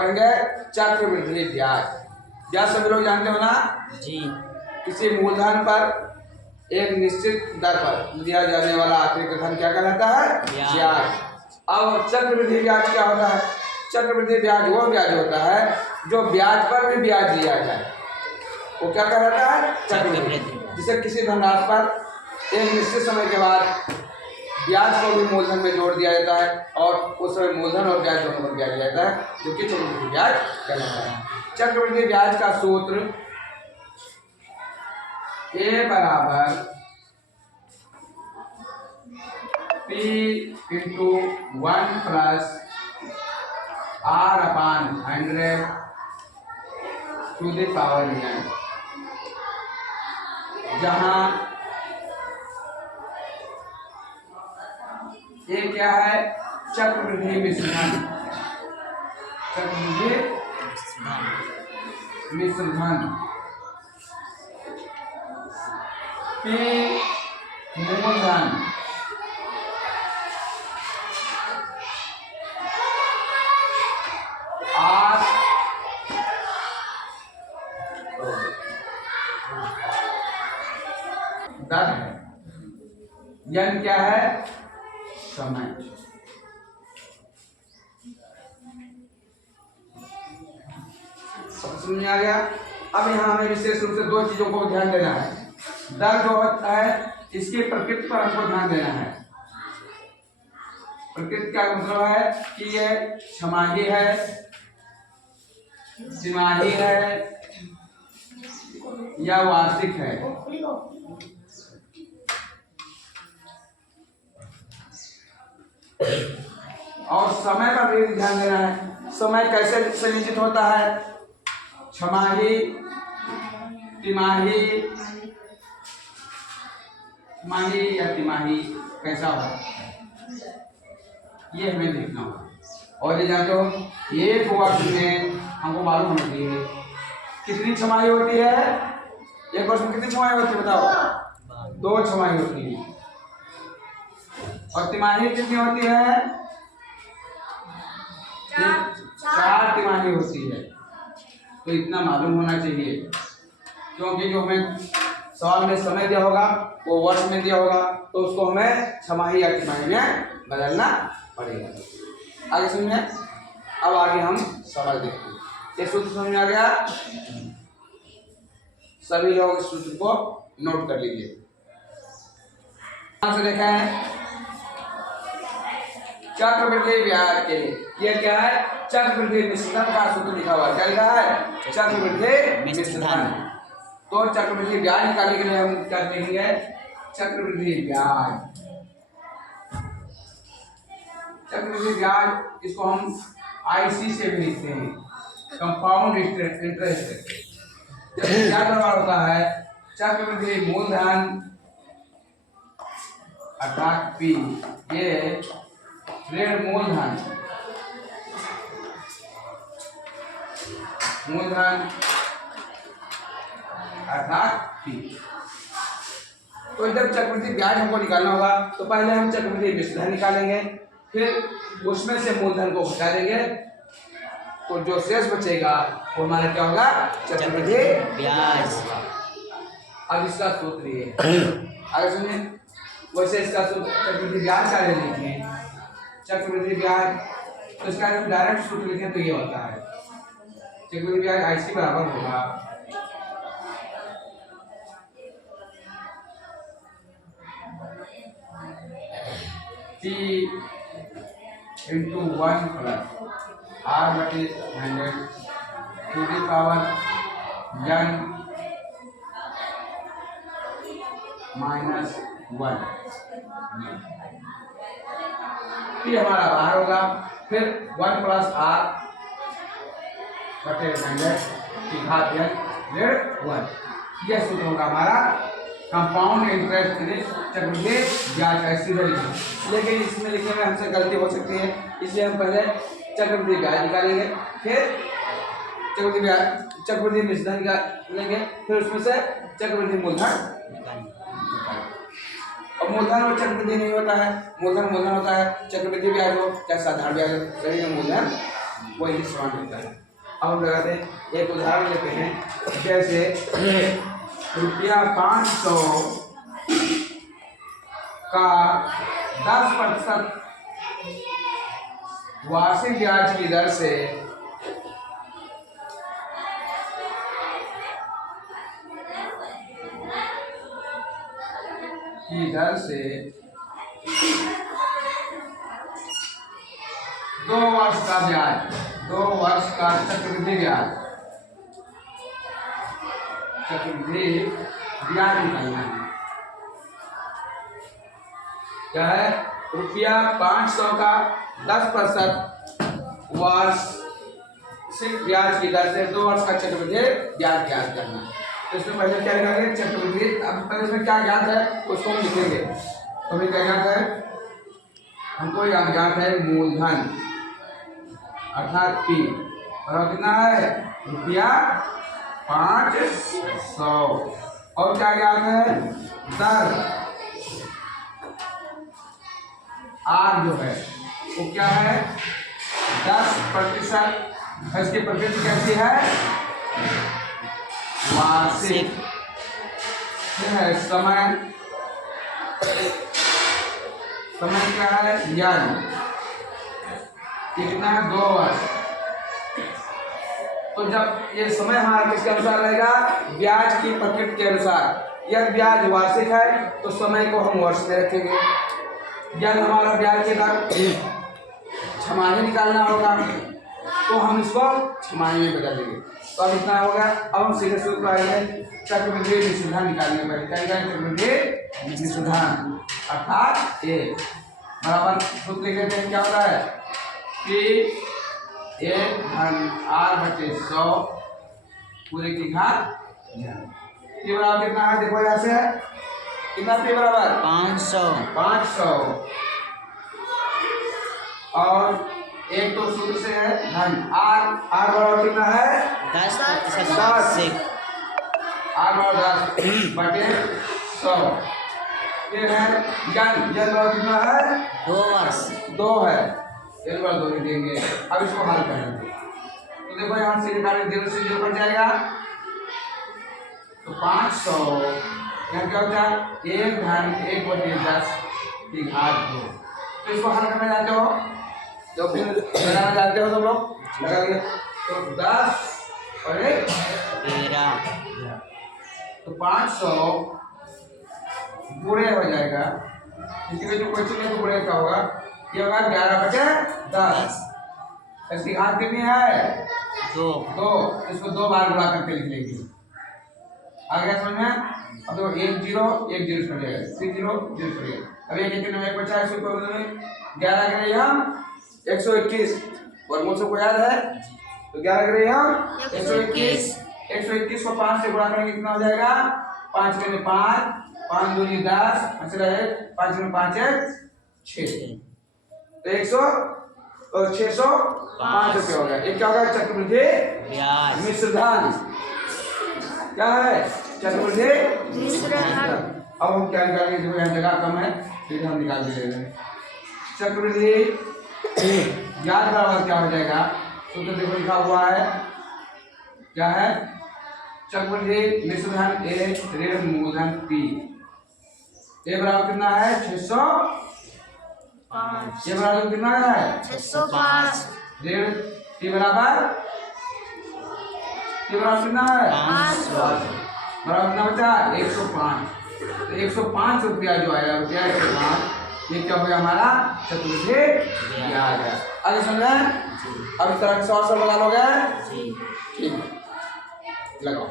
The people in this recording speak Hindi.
पढ़ेंगे? चक्रवृद्धि ब्याज। ब्याज सभी लोग जानते हो ना जी। किसी मूलधन पर एक निश्चित दर पर दिया जाने वाला अतिरिक्त धन क्या कहलाता है? ब्याज। अब चक्रवृद्धि ब्याज क्या होता है? चक्रवृद्धि ब्याज वो ब्याज होता है जो ब्याज पर भी ब्याज लिया जाए, वो क्या कहलाता है? चक्रवृद्धि। जिसे किसी धनराशि पर एक निश्चित समय के बाद ब्याज को भी मूलधन में जोड़ दिया जाता है और उस समय मूलधन और ब्याज दोनों पर ब्याज दिया जाता है, जो कि चक्रवृद्धि ब्याज कहलाता है। चक्रवृद्धि ब्याज का सूत्र A बराबर P into 1 plus R upon 100 to the power n, जहाँ ये क्या है? चक्रवृद्धि मिश्रधन। चक्रवृद्धि मिश्रधन। P मूलधन R दर है, n क्या है? समय। समझ में आ गया? अब यहाँ हमें विशेष रूप से दो चीजों को ध्यान देना है। दर जो होता है इसकी प्रकृति पर हमको ध्यान देना है। प्रकृति का मतलब है कि ये छमाही है, तिमाही है या वार्षिक है। और समय पर भी ध्यान देना है। समय कैसे संयोजित होता है? छमाही, तिमाही, माही या तिमाही, कैसा होगा ये हमें देखना होगा। और ये जानते हो एक वर्ष में हमको मालूम होना चाहिए कितनी छमाही होती है। एक वर्ष में कितनी छमाही होती है बताओ? 2 छमाही होती है। और तिमाही कितनी होती है? 4 तिमाही होती है। तो इतना मालूम होना चाहिए, क्योंकि जो हमें सवाल में समय दिया होगा वो वर्ष में दिया होगा, तो उसको हमें छमाही या तिमाही में बदलना पड़ेगा। आगे समझे? अब आगे हम सवाल देखते हैं। ये सूत्र समझ में आ गया? सभी लोग इस सूत्र को नोट कर लीजिए। से देखा है चक्रवृद्धि ब्याज के लिए ये क्या है? चक्रवृद्धि मिश्रधन का सूत्र लिखा हुआ है। क्या लिखा है? चक्रवृद्धि मिश्रधन। तो चक्रवृद्धि ब्याज निकालने के लिए हम क्या लिखेंगे? चक्रवृद्धि ब्याज। चक्रवृद्धि ब्याज इसको हम IC से भी लिखते हैं, कंपाउंड इंटरेस्ट। जब क्या प्रभाव होता है? चक्रवृद्धि मूलधन अर्थात P, ये ऋण मूलधन अर्थात P। तो जब चक्रवृद्धि ब्याज हमको निकालना होगा तो पहले हम चक्रवृद्धि मिश्रधन निकालेंगे, फिर उसमें से मूलधन को घटा देंगे, तो जो शेष बचेगा वो हमारा क्या होगा? चक्रवृद्धि ब्याज। अब इसका सूत्र ये आगे सुनिए। वैसे इसका सूत्र चक्रवृद्धि ब्याज का लिखिए। चक्रवृद्धि ब्याज तो इसका डायरेक्ट सूत्र लिखें तो ये होता है चक्रवृद्धि ब्याज IC बराबर होगा T इंटू 1 प्लस R बटे 100 to the power n minus 1। P हमारा बाहर होगा, फिर 1 प्लस R बटे 100 की घात n/1। यह सूत्र होगा हमारा कंपाउंड इंटरेस्ट चक्रवृद्धि ब्याज का सीधे लिखें। लेकिन इसमें लिखने में हमसे गलती हो सकती है, इसलिए हम पहले चक्रवृद्धि ब्याज निकालेंगे, फिर चक्रवृद्धि मिश्रधन निकालेंगे, फिर उसमें से चक्रवृद्धि मूलधन। और मूलधन और चक्रवृद्धि नहीं होता है, मूलधन होता है, चक्रवृद्धि ब्याज हो चाहे साधारण ब्याज हो, सभी में मूलधन वही समान होता है। अब हम लगाते हैं एक उदाहरण लेते हैं, जैसे ₹500 का 10% वार्षिक ब्याज की दर से दो वर्ष का ब्याज, 2 वर्ष का चक्रवृद्धि ब्याज निकालना है। क्या है? ₹500 का 10% वार्षिक ब्याज की दर से 2 वर्ष का चक्रवृद्धि ब्याज ज्ञात करना। तो इसमें पहले क्या करेंगे? चक्रवृद्धि। अब पहले इसमें क्या ज्ञात है उसको हम लिखेंगे। तो हमें क्या ज्ञात है? हमको यहाँ ज्ञात है मूलधन अर्थात P, और कितना है? ₹500। और क्या ज्ञात है? दर R जो है वो क्या है? 10%। इसकी प्रकृति कैसी है? वार्षिक है। समय क्या है? यन कितना है? 2 वर्ष। तो जब ये समय हमारा किसके अनुसार रहेगा? ब्याज की प्रकृति के अनुसार। यदि ब्याज वार्षिक है तो समय को हम वर्ष में रखेंगे। यदि हमारा ब्याज के दर छमाही निकालना होगा तो हम इसको छमाही में बदल देंगे। तो अब इतना होगा। अब हम सीधे सूत्र आएंगे चक्रवृद्धि निषुधान निकालने पर। क्या निकालेंगे? चक्रवृद्धि निषुधान अर्थात A बराबर सूत्र लिख लेते हैं। क्या होता है? P R/100 पूरे की घात P बराबर कितना है? देखो यहाँ से कितना P बराबर? 500। और एक तो सूत्र से है धन R बराबर कितना है? 10%। R बराबर 10/100। फिर है जन बराबर कितना है? 2 वर्ष। 2 है। एक बार 2 ही देंगे। अब इसको हल करेंगे तो देखो यहाँ से निकालें 0 से 0 कट जाएगा। तो 500 यहाँ क्या होता है? 1/1/10 की घात 2। तो इसको हल करना जानते हो? तो फिर लगाना जानते हो तुम लोग? लगाइए। तो 10 और 1 13। तो 500 बुरे हो जाएगा। इसलिए जो क्वेश्चन है तो बुरे का होगा। ये होगा 11/10। इसकी घात कितनी है? 2। इसको 2 बार गुणा करके लिख लेंगे। आ गया समझ में? अब देखो 1 0 1 0 कट जाएगा। 3 0 0 कट जाएगा। अब ये कितने में 1 बचा है? 11 करें हम 121। वर्गमूल सबको याद है? तो 11 करें हम 121। 121 को 5 से गुणा करेंगे कितना हो जाएगा? 5 के 5 5 दूनी 10 5 में 5 1 6। तो 605 रुपये हो गया। एक क्या होगा? चक्रवृद्धि मिश्रधन। क्या है? चक्रवृद्धि मिश्रधन। अब हम क्या निकालेंगे? जो यहाँ जगह कम है फिर हम निकाल के ले लेंगे। चक्रवृद्धि ब्याज बराबर क्या हो जाएगा? तो देखो लिखा हुआ है क्या है? चक्रवृद्धि मिश्रधन A ऋण मूलधन P। A बराबर कितना है? 605। ये बराबर कितना है? 605। ऋण P बराबर कितना है? 500। बराबर कितना बचा? 105। तो 105 रुपया जो आया रुपया 105 ये क्या हो गया? हमारा चक्रवृद्धि ब्याज है। आगे समझ रहे हैं? अब इस तरह के 100 लगा लोगे? ठीक है, लगाओ।